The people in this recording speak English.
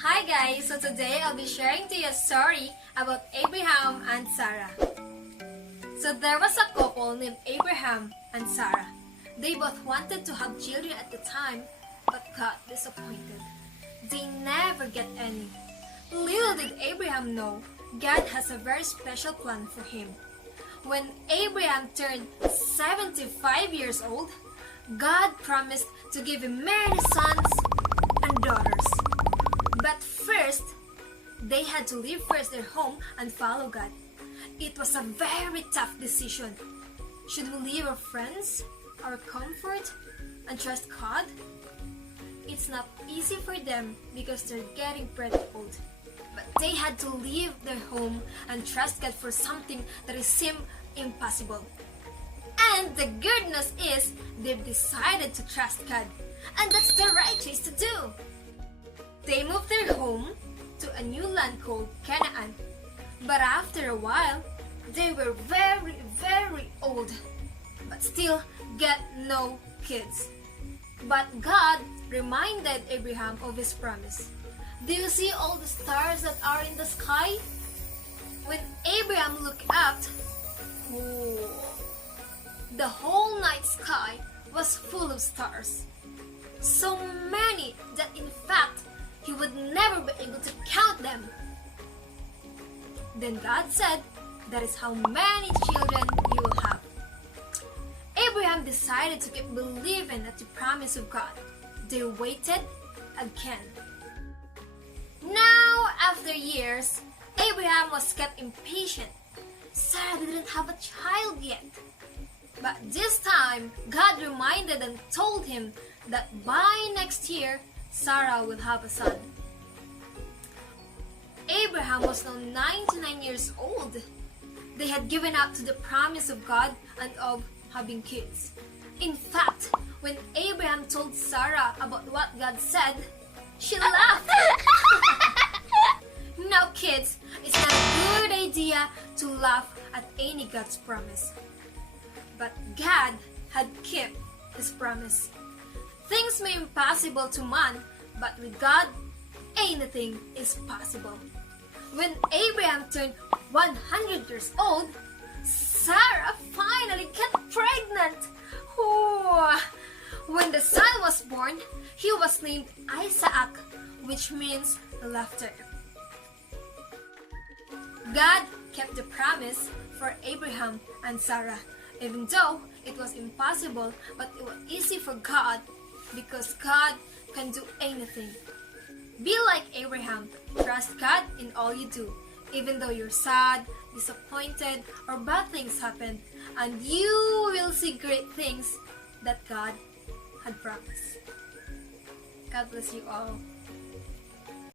Hi guys, so today I'll be sharing to you a story about Abraham and Sarah. So there was a couple named Abraham and Sarah. They both wanted to have children at the time, but got disappointed. They never get any. Little did Abraham know, God has a very special plan for him. When Abraham turned 75 years old, God promised to give him many sons and daughters. But first, they had to leave first their home and follow God. It was a very tough decision. Should we leave our friends, our comfort, and trust God? It's not easy for them because they're getting pretty old. But they had to leave their home and trust God for something that seemed impossible. And the good news is they've decided to trust God. And that's the right choice to do. They moved their home to a new land called Canaan. But after a while, they were very old, but still get no kids. But God reminded Abraham of his promise. Do you see all the stars that are in the sky? When Abraham looked up, the whole night sky was full of stars. So many that in fact he would never be able to count them. Then God said, that is how many children you will have. Abraham decided to keep believing at the promise of God. They waited again. Now, after years, Abraham was kept impatient. Sarah didn't have a child yet. But this time, God reminded and told him that by next year, Sarah will have a son. Abraham was now 99 years old. They had given up to the promise of God and of having kids. In fact, when Abraham told Sarah about what God said, she laughed. Now kids, it's not a good idea to laugh at any God's promise. But God had kept his promise. Things may be impossible to man, but with God, anything is possible. When Abraham turned 100 years old, Sarah finally got pregnant. When the son was born, he was named Isaac, which means laughter. God kept the promise for Abraham and Sarah, even though it was impossible, but it was easy for God because God can do anything. Be like Abraham. Trust God in all you do, even though you're sad, disappointed, or bad things happen, and you will see great things that God had promised. God bless you all.